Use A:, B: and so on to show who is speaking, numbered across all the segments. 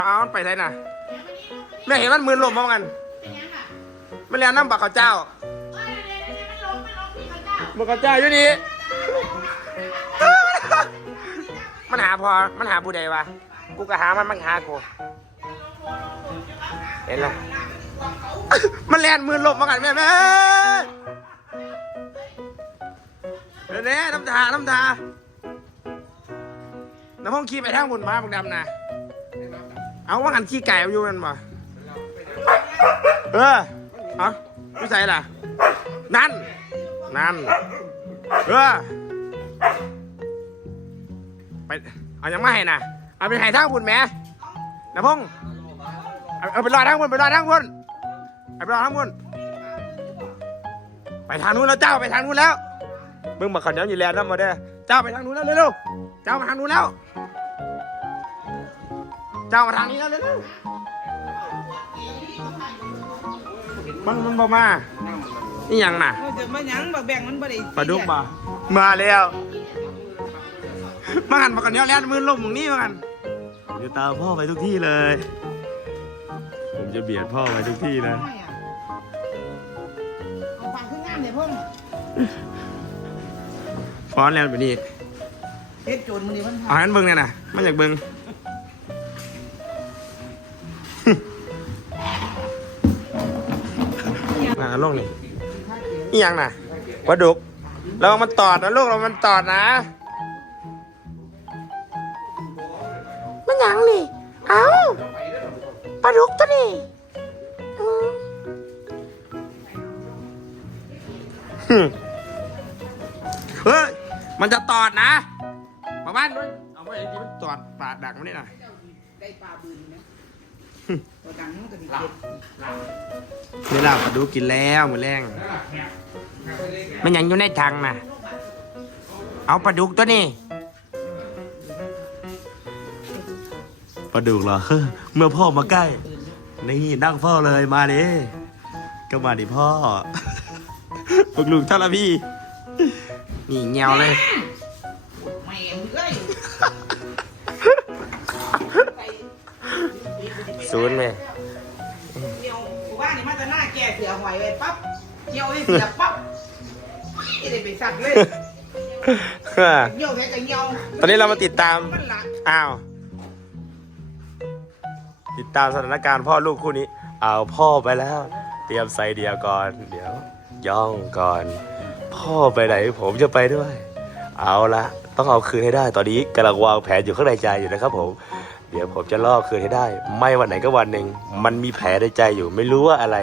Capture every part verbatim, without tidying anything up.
A: เอาไปไทยน่ะแม่เห็นมันมือลมมากันมันเรียนน้ำบักข้าวเจ้าบักข้าวเจ้าอยู่นี่มันหาพอมันหาผู้ใดวะกูก็หามันมันหากูเห็นแล้วมันเรียนมือลมมากันแม่แม่เดี๋ยวนี้น้ำตาน้ำตาน้ำห้องขี้ไปทางบนมาบักดำนะเอาว่ากันขี้ไก่เอาอยู่มันบ่เออเอาไม่ใส่ล่ะนั่นนั่นเออไปเอายังไม่ให้นะเอาไปให้ทางบนแม่น้ำห้องเอาไปรอทางบนไปรอทางบนไปรอทางบนไปทางนู้นแล้วเจ้าไปทางนู้นแล้วมึงมาขันย้อนยีแลนด์แล้วมาเด้อเจ้าไปทางนู้นแล้วเร็วๆเจ้ามาทางนู้นแล้วเจ้ามาทางนี้แล้วเร็วๆมันมันบ่มานี่ยังน่ะ
B: จะมายังบักแบ่งมันบ่ได้
A: ปลาดุกมามาแล้วมาหันมาขันย้อนแลนด์มือลมนี่มากันผมจะตามพ่อไปทุกที่เลยผมจะเบียดพ่อไปทุกที่นะ
B: เอาฝากขึ้นงานเนี่ยพ่อ
A: ฟ้อนแล้วแบบนี้
B: เฮ็ดจนมันนี่มัน
A: เอางั้นเบิ้งเนี่ยนะมันอยากเบิ้งน่ะลูกนี่นี่ยังน่ะปลาดุกเรามันตอดนะลูกเรามันตอดนะมันยังนี่เอ้าปลาดุกตัวนี้เฮ้ยมันจะตอดนะมาบ้านด้วยเอาไว้ที่มันตอดปากดักมันนี่นะ
B: ได้ปลาบืนนะตัวดังมันก็ดีเด็ด
A: นี่เราปลาดุกกินแล้วมือแรงมันยังอยู่ในถังนะเอาปลาดุกตัวนี้ปลาดุกเหรอเมื่อพ่อมาใกล้นี่นั่งเฝ้าเลยมาดิก็มาดิพ่อพวกลูกท่านละพี่นี่เงียวเลย
B: แม่เอ้ย
A: ศูนย์เลย
B: เกี่ยวว่านี่มันจะหน้าแก่เสือหอยไว้ปั๊บเกี่ยวให้เสือปั๊บไม่ได้ไปสัตว์เลยเกี่ยวแค่กับเกี่ยว
A: ตอนนี้เรามาติดตามอ้าวติดตามสถานการณ์พ่อลูกคู่นี้เอาพ่อไปแล้วเตรียมใส่เดียวก่อนเดี๋ยวย่องก่อนพ่อไปไหนผมจะไปด้วยเอาละต้องเอาคืนให้ได้ตอนนี้กำลังวางแผนอยู่ข้างในใจอยู่นะครับผมเดี๋ยวผมจะล่อคืนให้ได้ไม่วันไหนก็วันหนึ่งมันมีแผลในใจอยู่ไม่รู้ว่าอะไร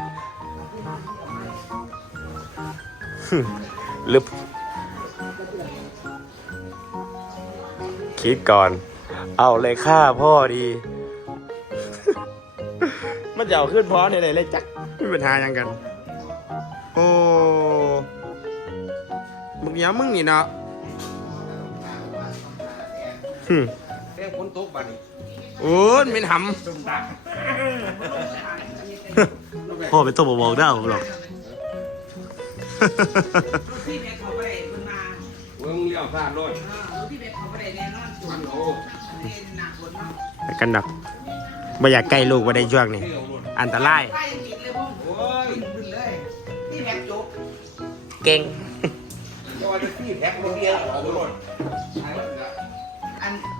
A: หรือคิดก่อนเอาเลยฆ่าพ่อดีมันจะเอาขึ้นพร้อมในไหนเลยจักไม่เป็นหายังกันโอ้มึงย้ำมึงนี่เนาะฮึ
C: เรื่องคนตกบ้านนี่
A: โอ้ยไม่ทำพ่อเป็นตัวบอกได้ผมหรอก
B: พี่เพชรเขาไปได้คุณมา
C: เมืองเลี้ยวพลาดเลย
B: พี่เพชรเขาไปได้แน่นอนจุดโลหนักคนมาก
A: กันหนักไม่อยากใกล้ลูกว่าได้ช่วงนี้อันตราย
B: ใกล้ยังติดเลยพ่อโอ้ยขึ้นเลยพี่เพชรจบ
A: เก่ง
C: ก็ว่าจะพี่แพ็คคนเดียวออกรถ